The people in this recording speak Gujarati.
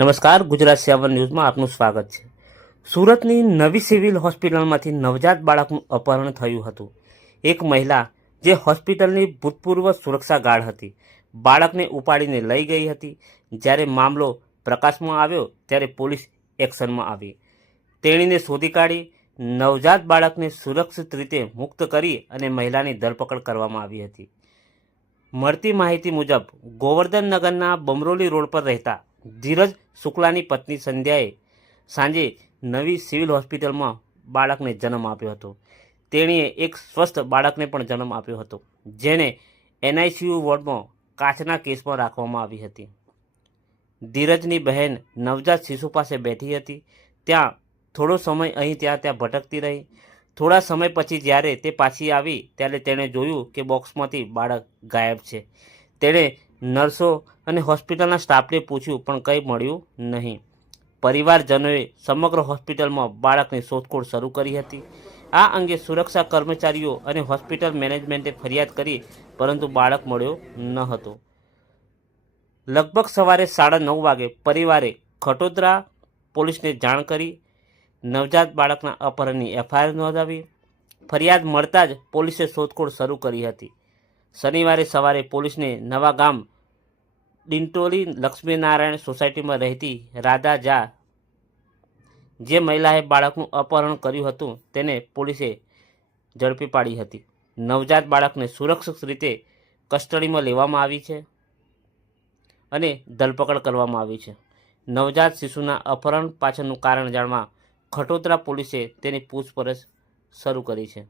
નમસ્કાર, ગુજરાત સેવન ન્યૂઝમાં આપનું સ્વાગત છે. સુરતની નવી સિવિલ હોસ્પિટલમાંથી નવજાત બાળકનું અપહરણ થયું હતું. એક મહિલા જે હોસ્પિટલની ભૂતપૂર્વ સુરક્ષા ગાર્ડ હતી, બાળકને ઉપાડીને લઈ ગઈ હતી. જ્યારે મામલો પ્રકાશમાં આવ્યો, ત્યારે પોલીસ એક્શનમાં આવી. તેણીને શોધી કાઢી, નવજાત બાળકને સુરક્ષિત રીતે મુક્ત કરી અને મહિલાની ધરપકડ કરવામાં આવી હતી. મળતી માહિતી મુજબ ગોવર્ધન નગરના બમરોલી રોડ પર રહેતા ધીરજ શુક્લાની પત્ની સંધ્યાએ સાંજે નવી સિવિલ હોસ્પિટલમાં બાળકને જન્મ આપ્યો હતો. તેણીએ એક સ્વસ્થ બાળકને પણ જન્મ આપ્યો હતો, જેને એનઆઈસીયુ વોર્ડમાં કાચના કેસમાં રાખવામાં આવી હતી. ધીરજની બહેન નવજાત શિશુ પાસે બેઠી હતી. ત્યાં થોડો સમય અહીં ત્યાં ત્યાં ભટકતી રહી. થોડા સમય પછી જ્યારે તે પાછી આવી, ત્યારે તેણે જોયું કે બોક્સમાંથી બાળક ગાયબ છે. તેણે નર્સો અને હોસ્પિટલના સ્ટાફને પૂછ્યું, પણ કંઈ મળ્યું નહીં. પરિવારજનોએ સમગ્ર હોસ્પિટલમાં બાળકની શોધખોળ શરૂ કરી હતી. આ અંગે સુરક્ષા કર્મચારીઓ અને હોસ્પિટલ મેનેજમેન્ટે ફરિયાદ કરી, પરંતુ બાળક મળ્યો ન હતો. લગભગ સવારે સાડા નવ વાગે પરિવારે ખટોદરા પોલીસને જાણ કરી, નવજાત બાળકના અપહરણની એફઆઈઆર નોંધાવી. ફરિયાદ મળતા જ પોલીસે શોધખોળ શરૂ કરી હતી. શનિવારે સવારે પોલીસને નવા ગામ ડિંટોલી લક્ષ્મીનારાયણ સોસાયટીમાં રહેતી રાધા ઝા, જે મહિલાએ બાળકનું અપહરણ કર્યું હતું, તેને પોલીસે ઝડપી પાડી હતી. નવજાત બાળકને સુરક્ષિત રીતે કસ્ટડીમાં લેવામાં આવી છે અને ધરપકડ કરવામાં આવી છે. નવજાત શિશુના અપહરણ પાછળનું કારણ જાણવા ખટોદરા પોલીસે તેની પૂછપરછ શરૂ કરી છે.